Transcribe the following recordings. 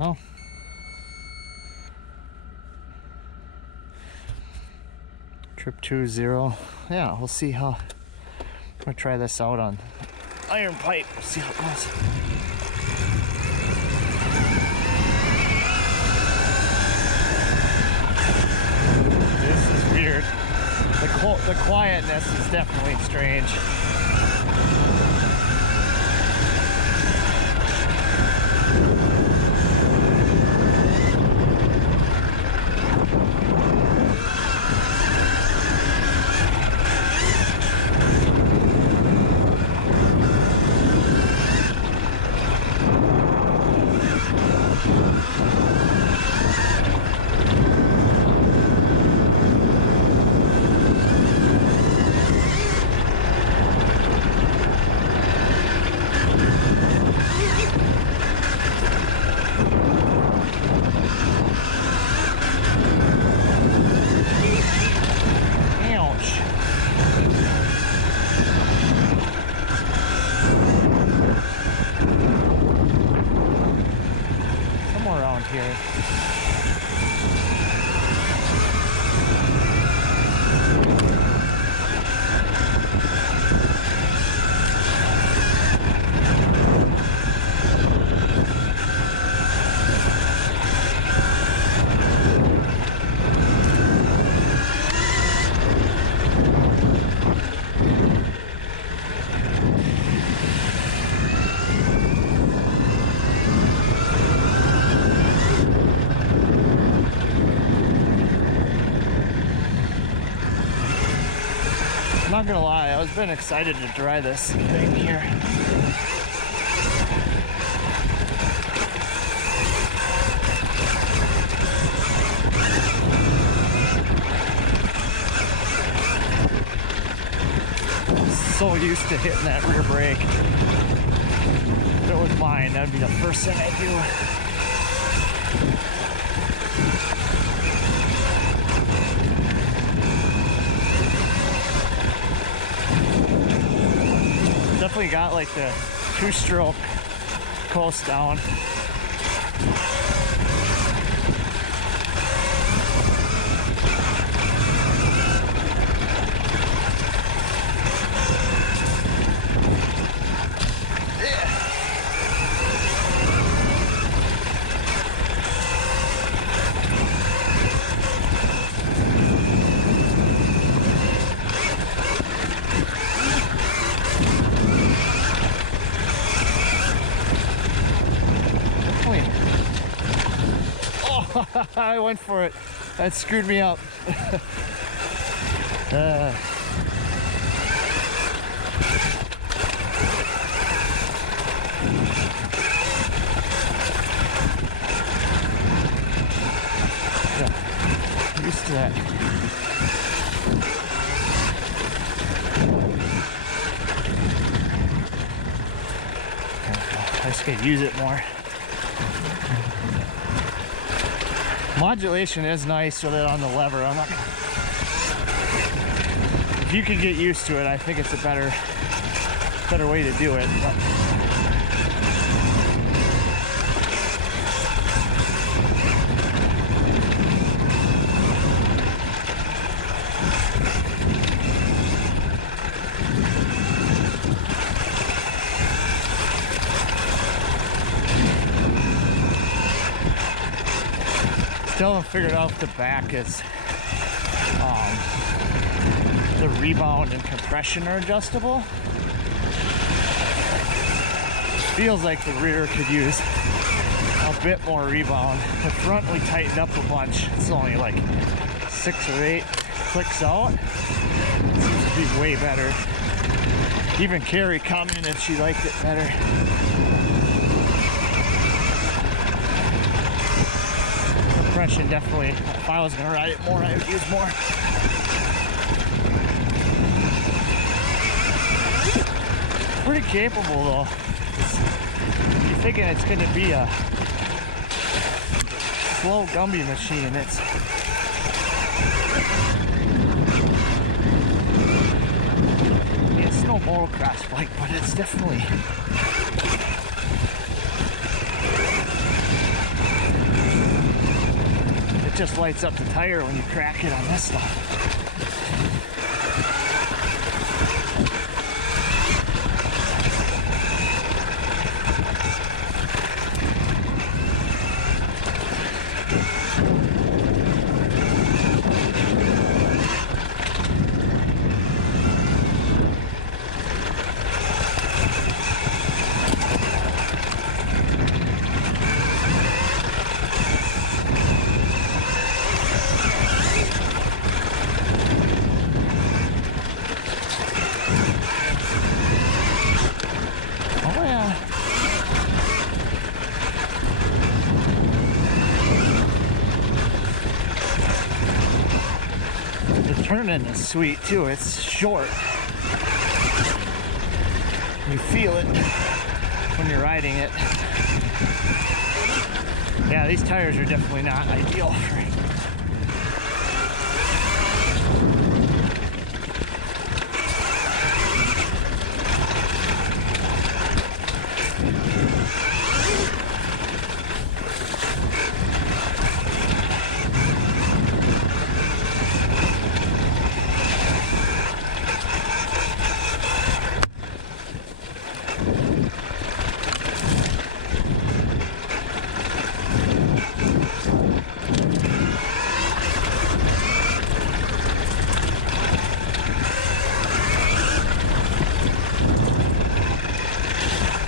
Well, trip 2-0. Yeah, we'll see how. I'm gonna try this out on iron pipe. See how it goes. This is weird. The quietness is definitely strange. Here. I'm not gonna lie, I was been excited to try this thing here. So used to hitting that rear brake. If it was mine, that'd be the first thing I'd do. Definitely got like the 2-stroke coast down. I went for it. That screwed me up. Yeah, used to that. I just could use it more. Modulation is nice with it on the lever. I'm not gonna... If you could get used to it, I think it's a better way to do it. But... Still haven't figured out if the back is the rebound and compression are adjustable. Feels like the rear could use a bit more rebound. The front we tightened up a bunch. It's only like 6 or 8 clicks out. Seems to be way better. Even Carrie commented she liked it better. Compression definitely, if I was gonna ride it more, I would use more. Pretty capable though. You're thinking it's gonna be a slow Gumby machine. It's no motocross bike, but it's definitely just lights up the tire when you crack it on this stuff. Turning is sweet too. It's short. You feel it when you're riding it. Yeah, these tires are definitely not ideal for it.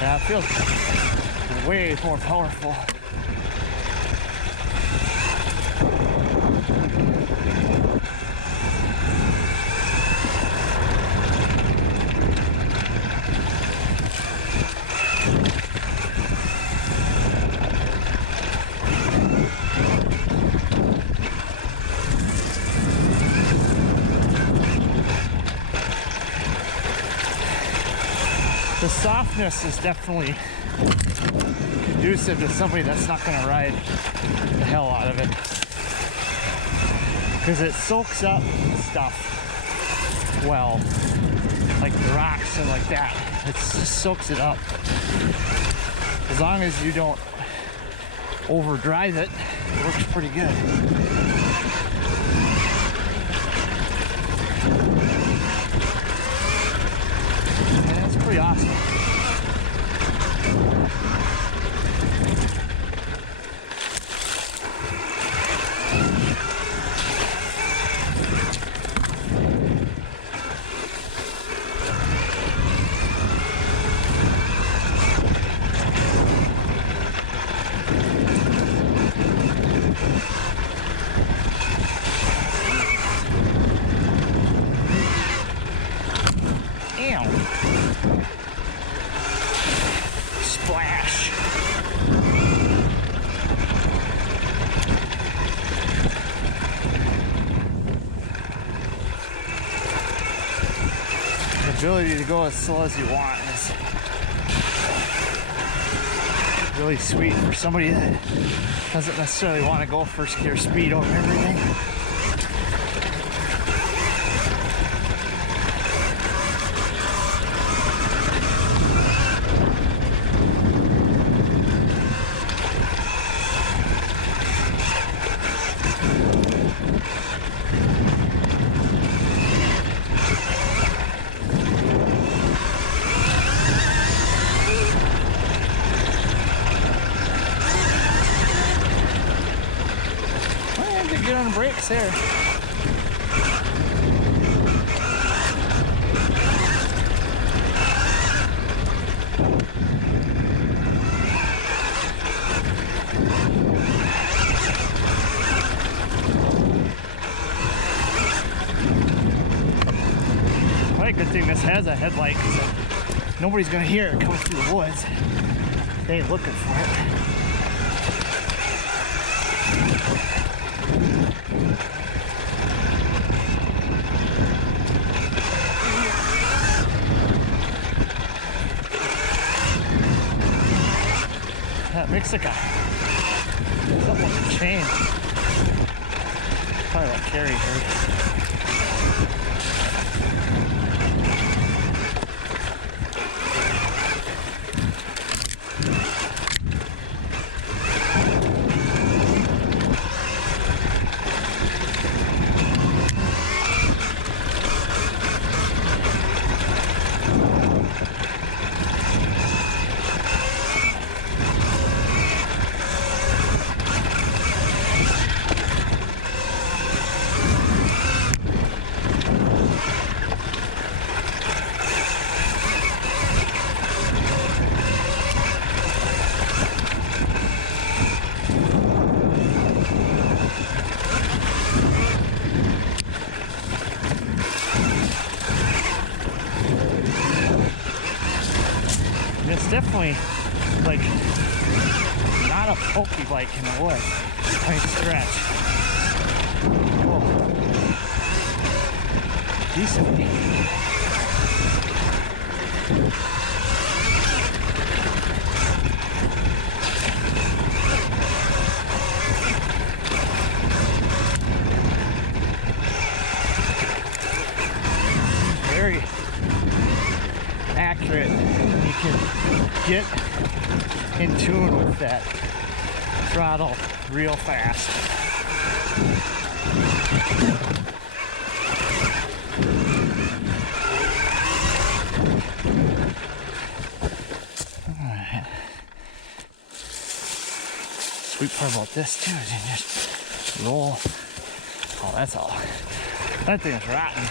Yeah, it feels way more powerful. The softness is definitely conducive to somebody that's not going to ride the hell out of it, because it soaks up stuff well, like the rocks and like that. It just soaks it up. As long as you don't overdrive it, it works pretty good. Pretty awesome. Splash. The ability to go as slow as you want is really sweet for somebody that doesn't necessarily want to go first gear speed over everything. Get on the brakes there. Quite a good thing this has a headlight, because nobody's going to hear it coming through the woods. They ain't looking for it. That Mexica. Something with the chain. Probably what Carrie heard. And it's definitely like not a pokey bike in the woods. Nice stretch. Cool. Decent. Very accurate. You can get in tune with that throttle real fast. Alright. Sweet part about this too is you just roll. Oh, that's all. That thing's rotten.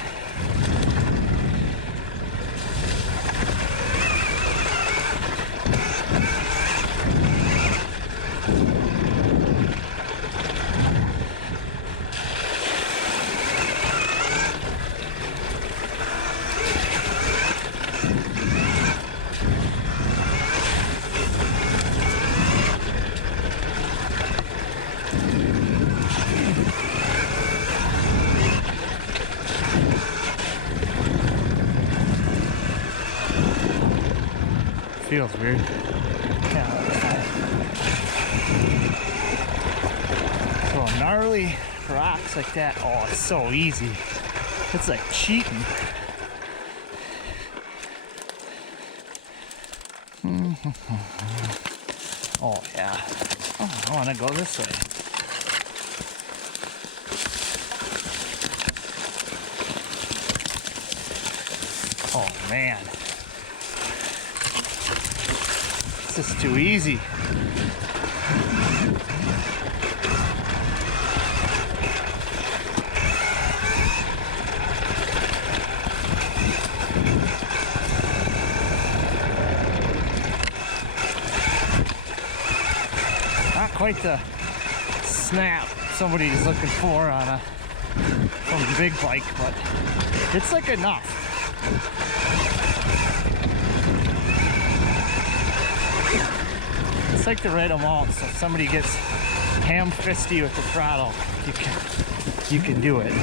Feels weird. Yeah. So gnarly rocks like that, oh, it's so easy. It's like cheating. Oh yeah. Oh, I want to go this way. Oh man. This is too easy. Not quite the snap somebody's looking for on a big bike, but it's like enough. It's like the right amount, so if somebody gets ham-fisty with the throttle, you can do it.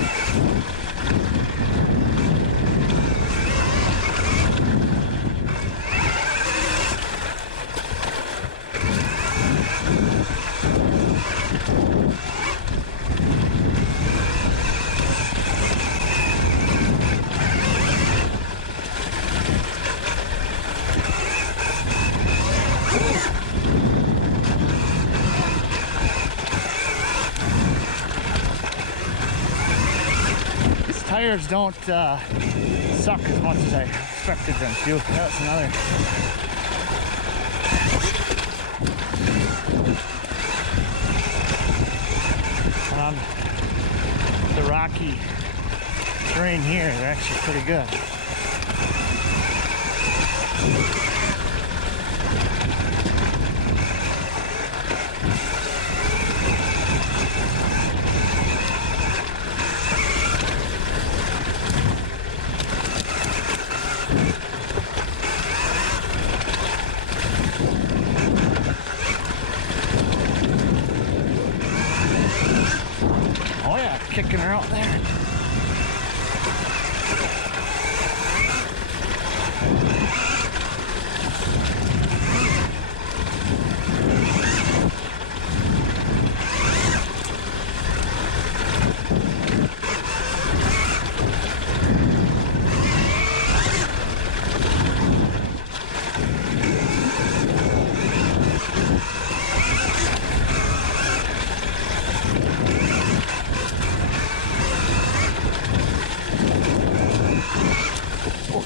Tires don't suck as much as I expected them to. That's another. And on the rocky terrain here, they're actually pretty good. Kicking her out there.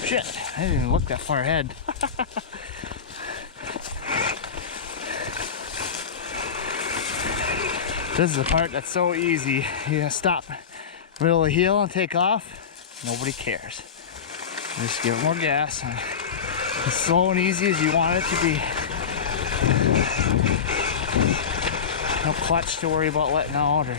Shit, I didn't even look that far ahead. This is the part that's so easy. You stop middle of the hill and take off. Nobody cares. Just give it more gas. And as slow and easy as you want it to be. No clutch to worry about letting out or.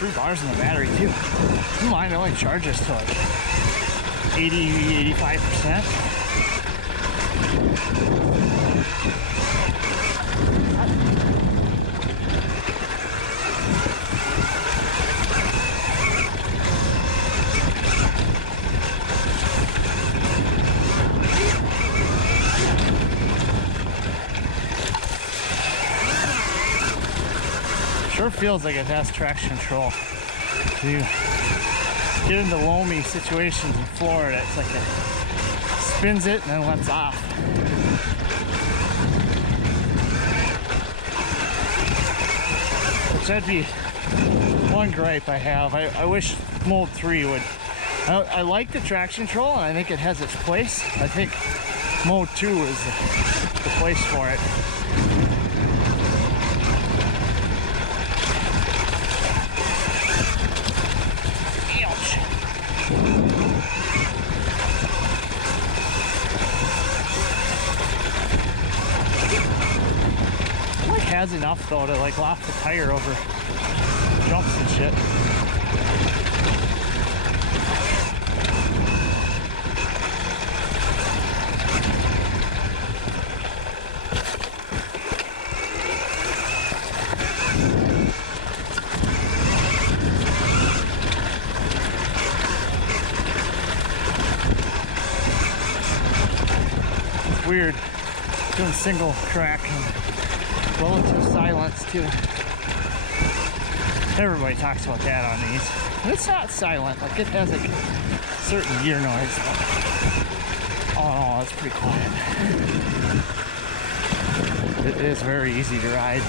3 bars in the battery too. Mine only charges to like 80-85%. Sure feels like it has traction control. You get into loamy situations in Florida, it's like it spins it and then lets off. Which that'd be one gripe I have. I wish Mode 3 would. I like the traction control and I think it has its place. I think Mode 2 is the place for it. Has enough though to like lock the tire over jumps and shit. It's weird doing single crack and relative silence too. Everybody talks about that on these. And it's not silent, like it has a certain gear noise. Oh no, it's pretty quiet. It is very easy to ride.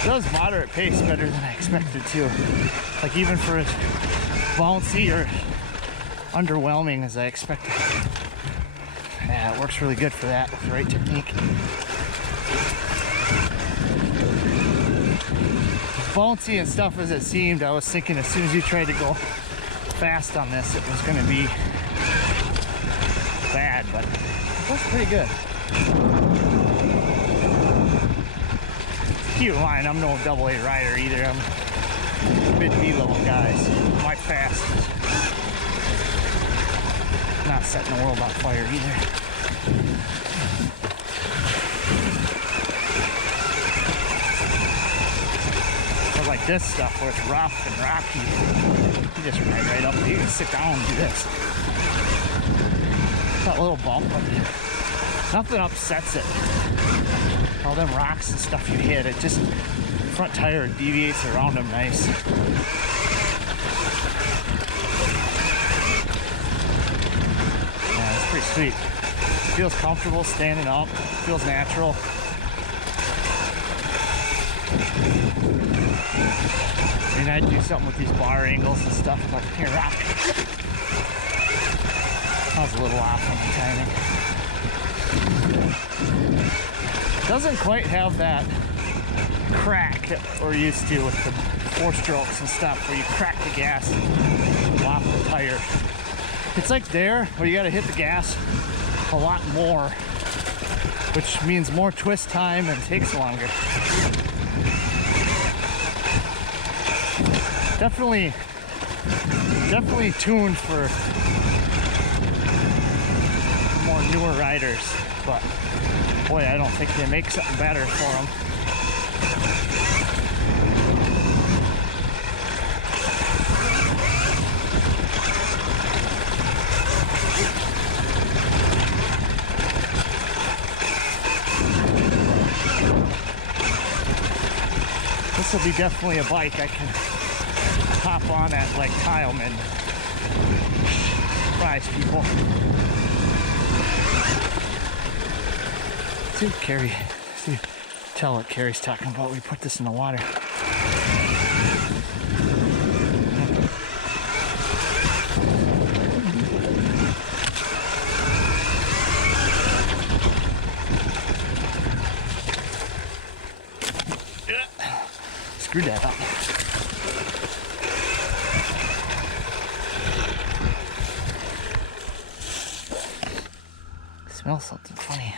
It does moderate pace better than I expected to. Like even for as bouncy or underwhelming as I expected. Yeah, it works really good for that with the right technique. As bouncy and stuff as it seemed, I was thinking as soon as you tried to go fast on this, it was going to be bad, but it was pretty good. Keep in mind, I'm no AA rider either. I'm mid-B level guys. My fast is not setting the world on fire either. But like this stuff where it's rough and rocky, you just ride right up. You can sit down and do this. That little bump, but nothing upsets it. All them rocks and stuff you hit, it just front tire deviates around them nice. Pretty sweet. Feels comfortable standing up. Feels natural. I mean, I'd do something with these bar angles and stuff, but here, rock. I was a little off on the timing. Doesn't quite have that crack that we're used to with the 4-strokes and stuff, where you crack the gas off the tire. It's like there, where you gotta hit the gas a lot more, which means more twist time and takes longer. Definitely tuned for more newer riders, but boy, I don't think they make something better for them. This will be definitely a bike I can hop on at like Tileman. Surprise people. See, Carrie. See, tell what Carrie's talking about. We put this in the water. Screw that up. Smells something funny.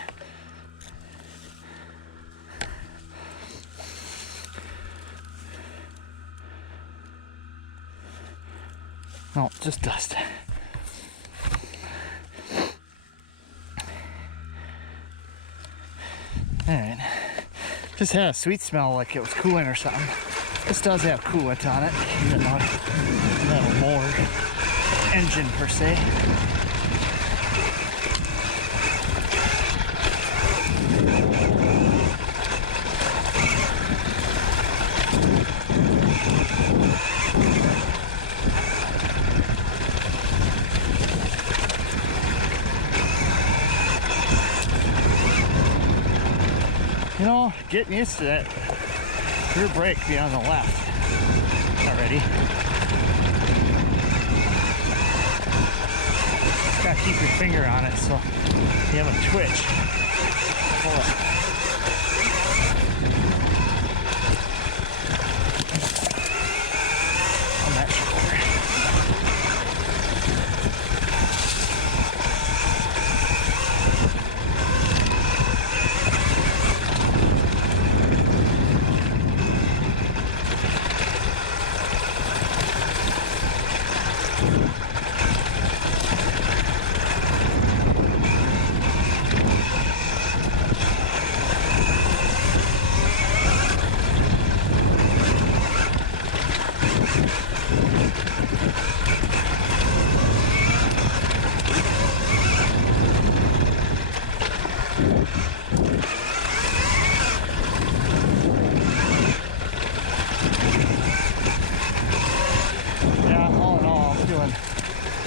No, just dust. Alright. Just had a sweet smell like it was coolant or something. This does have coolant on it, even though it's not a mower engine per se. You know, getting used to that rear brake being on the left already. Just gotta keep your finger on it so you have a twitch. Pull it. On that shoulder.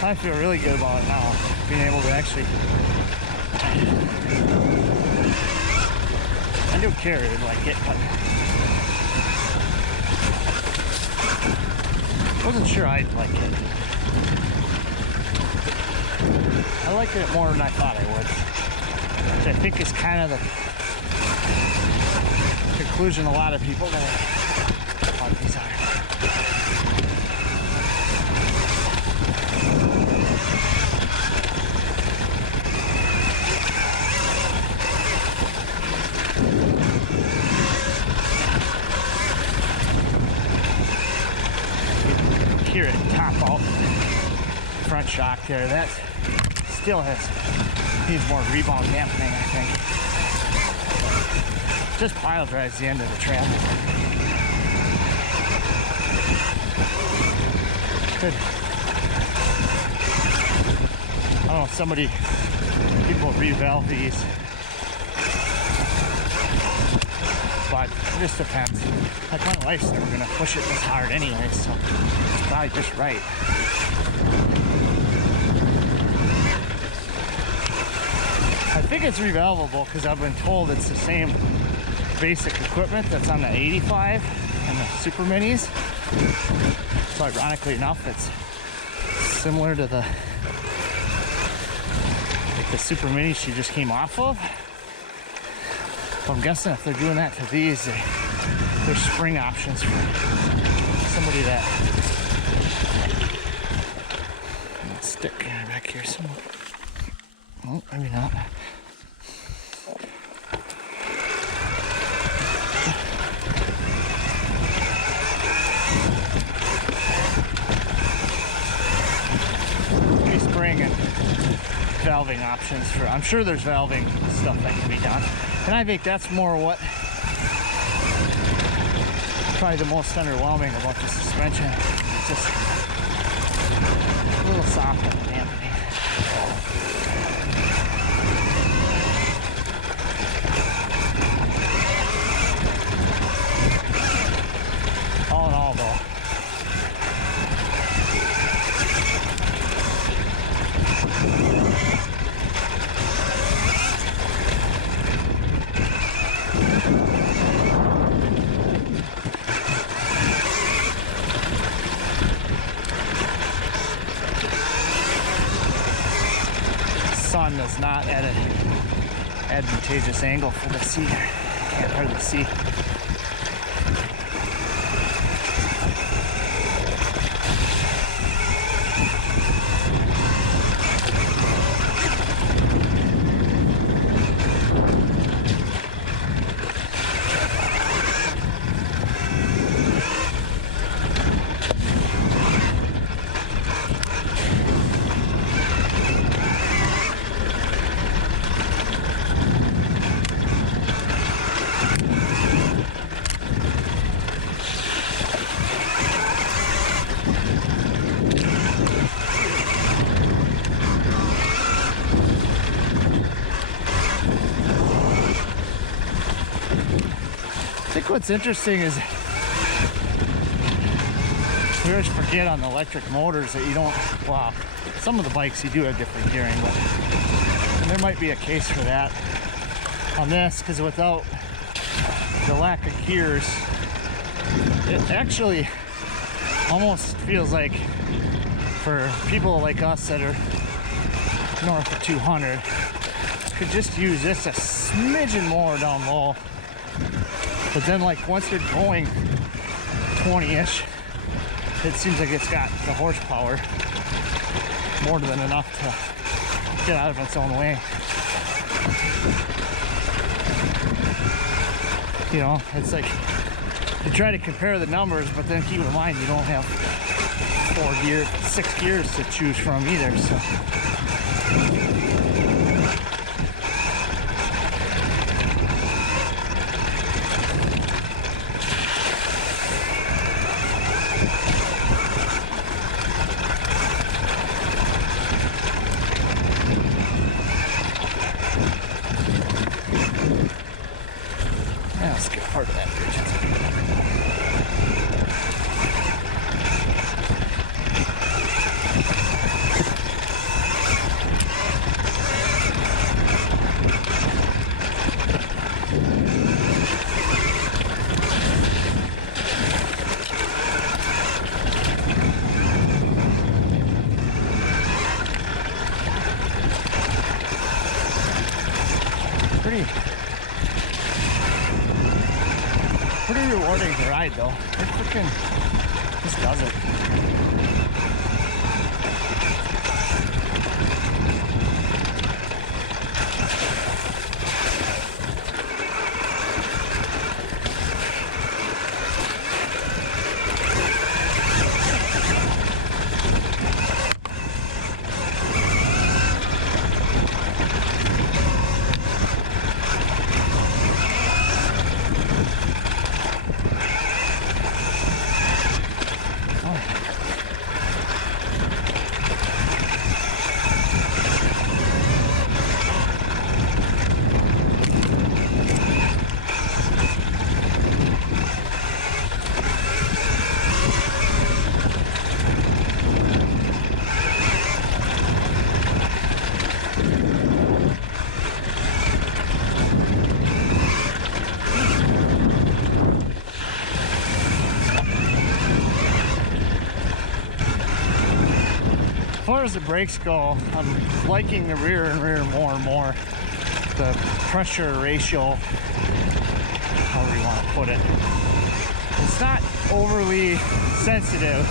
I feel really good about it now, being able to actually, I do care to like it, but I wasn't sure I'd like it. I liked it more than I thought I would, which I think is kind of the conclusion a lot of people that like these are. Hear it top out front shock there. That still needs more rebound dampening, I think. Just pile drives the end of the travel. Good. I don't know if people revalve these, but it just depends. Like my wife's never gonna push it this hard anyway, so it's probably just right. I think it's revalvable because I've been told it's the same basic equipment that's on the 85 and the Super Minis. So ironically enough, it's similar to the Super Mini she just came off of. So I'm guessing if they're doing that to these, there's spring options for somebody that stick back here somewhere. Oh, maybe not. Maybe spring and valving options for. I'm sure there's valving stuff that can be done. And I think that's more what probably the most underwhelming about the suspension. It's just a little soft on the dampening. All in all, though, sun is not at an advantageous angle for the seat. Can't hardly see. think what's interesting is we always forget on the electric motors that you don't, wow, some of the bikes you do have different gearing, but there might be a case for that on this, because without the lack of gears, it actually almost feels like for people like us that are north of 200, could just use this a smidgen more down low. But then like once you're going 20-ish, it seems like it's got the horsepower more than enough to get out of its own way. You know, it's like you try to compare the numbers, but then keep in mind you don't have 6 gears to choose from either, so. Yeah, let's get part of that bridge. Pretty rewarding to ride though. It freaking just does it. As far as the brakes go, I'm liking the rear and rear more and more. The pressure ratio, however you want to put it, it's not overly sensitive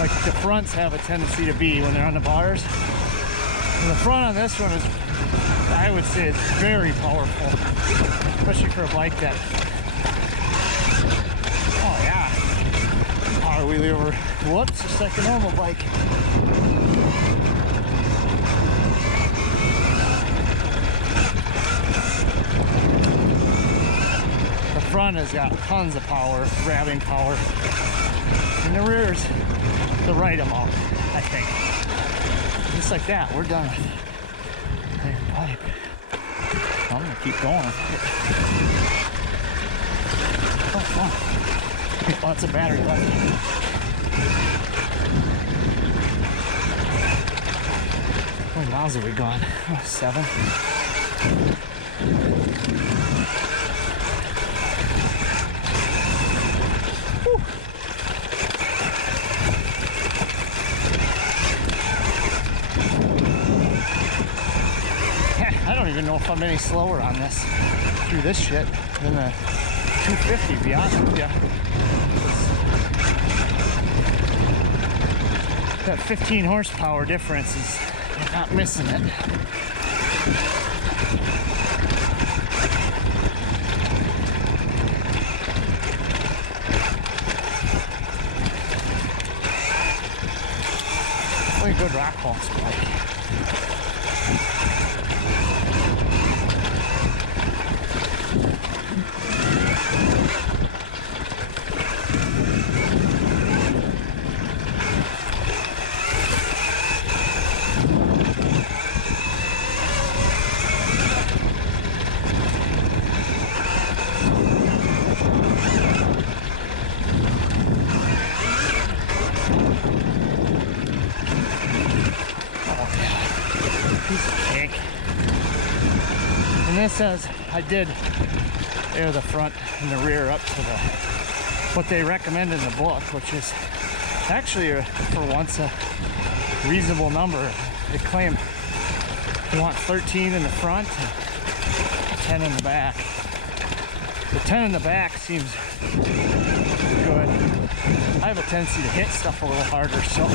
like the fronts have a tendency to be when they're on the bars. And the front on this one is, I would say, it's very powerful, especially for a bike that, oh yeah, power wheelie over, whoops, just like a normal bike. The front has got tons of power, grabbing power, and the rear's the right amount, I think. Just like that, we're done with the pipe. I'm gonna keep going. Oh, fun. Lots of battery left. How many miles have we gone? Oh, 7. I don't even know if I'm any slower on this through this shit than the 250, to be honest with you. That 15 horsepower difference is not missing it. Definitely a good rock boss bike. this says I did air the front and the rear up to the what they recommend in the book, which is actually for once a reasonable number. They claim you want 13 in the front and 10 in the back. The 10 in the back seems good. I have a tendency to hit stuff a little harder, so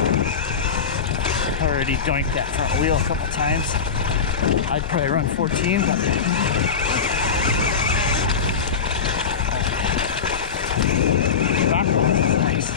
I already doinked that front wheel a couple times. I'd probably run 14, but back one is nice.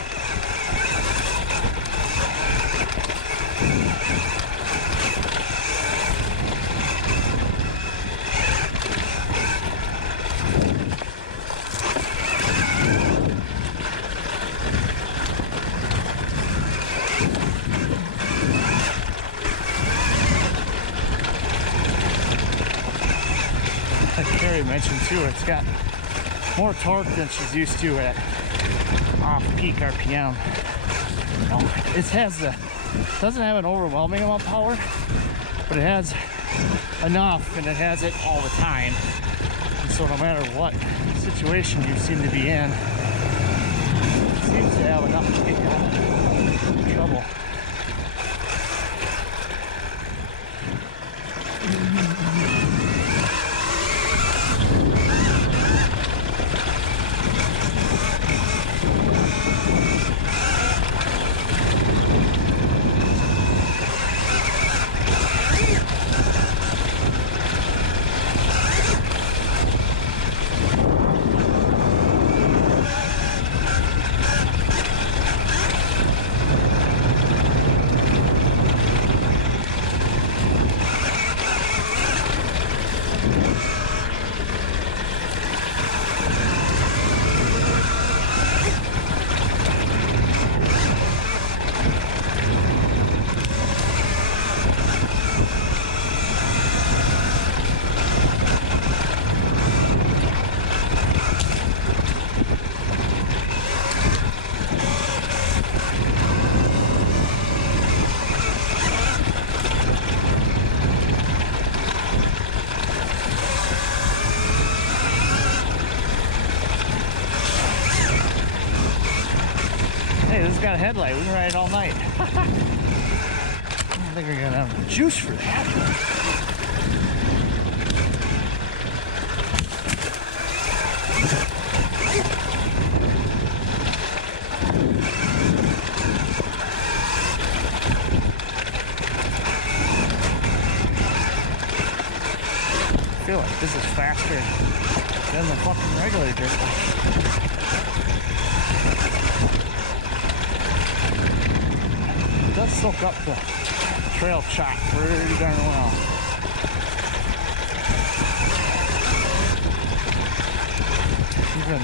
Carrie mentioned too, it's got more torque than she's used to at off-peak RPM. You know, it doesn't have an overwhelming amount of power, but it has enough, and it has it all the time. And so no matter what situation you seem to be in, it seems to have enough to get you out of trouble. Hey, this has got a headlight. We can ride it all night. I think we're gonna have the juice for that. I feel like this is faster than the fucking regular dirt bike. It does soak up the trail chalk pretty darn well. Even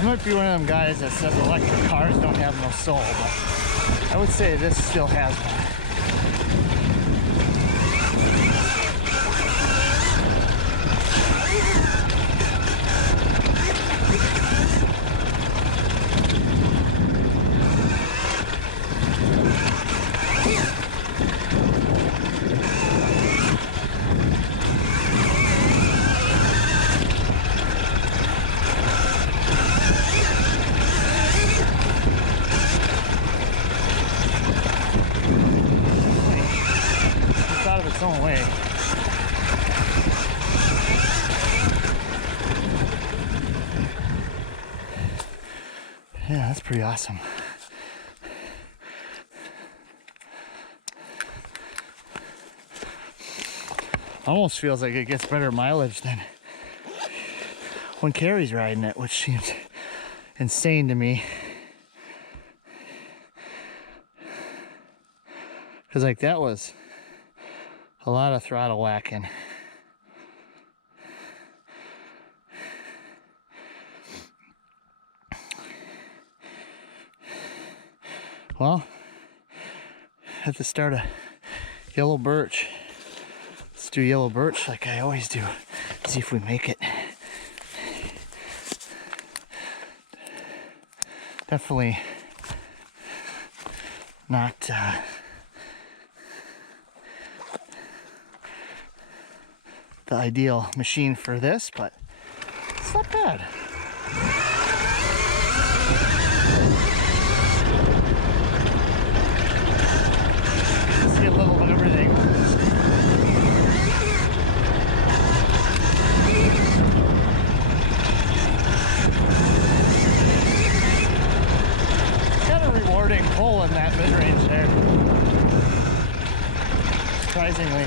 I might be one of them guys that says electric cars don't have no soul, but I would say this still has one. Out of its own way. Yeah, that's pretty awesome. Almost feels like it gets better mileage than when Carrie's riding it, which seems insane to me. Because like that was a lot of throttle whacking. Well, at the start of Yellow Birch, let's do Yellow Birch like I always do. See if we make it. Definitely not the ideal machine for this, but it's not bad. See a little of everything. Got a rewarding pull in that mid-range there. Surprisingly.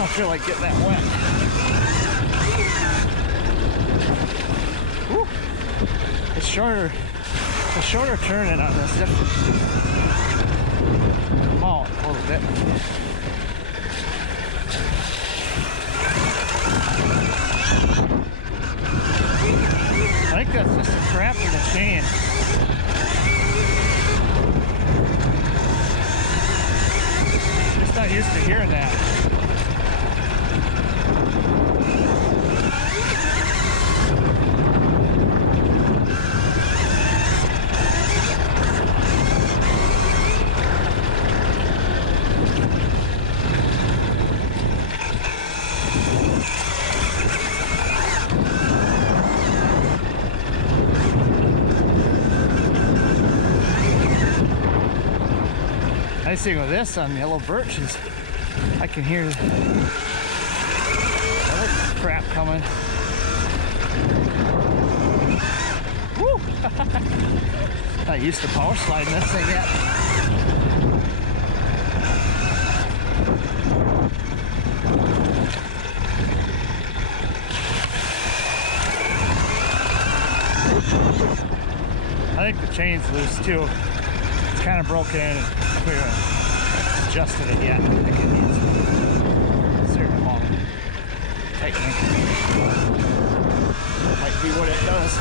I feel like getting that wet. Woo. It's shorter turning on this. Come on, a little bit. I think that's just a crap in the chain. Just not used to hearing that. Nice thing with this on Yellow Birch is I can hear the other crap coming. Woo! Not used to power sliding this thing yet. I think the chain's loose too. It's kind of broken in. We haven't adjusted it yet. I think it needs a certain amount of tightening. Might be what it does.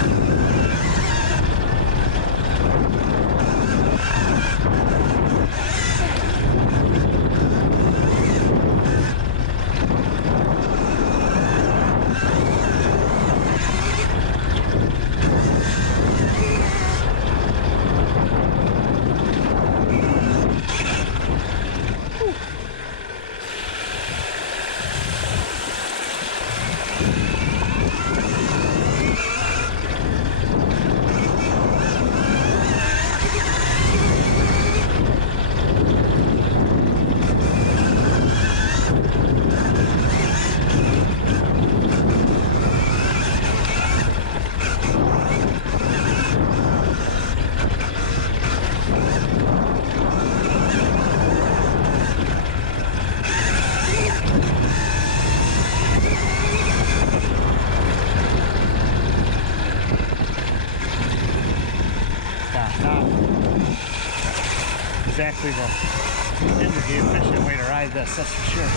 exactly the efficient way to ride this, that's for sure.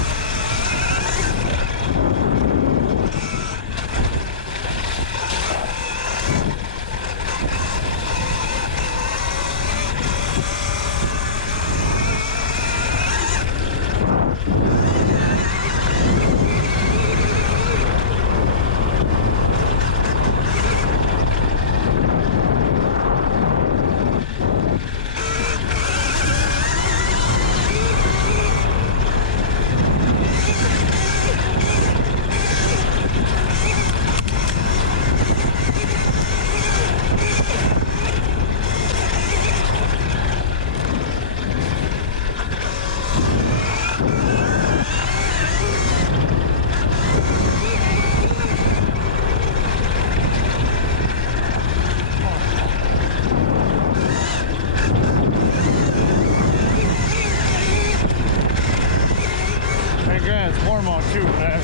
It's warm out too, but I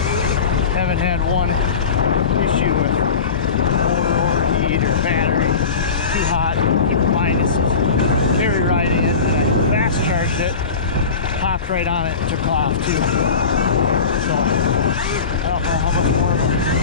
haven't had one issue with motor overheat or battery too hot. Keep in mind this is carry ride in, and I fast charged it, hopped right on it, and took off too. So I don't know how much more of a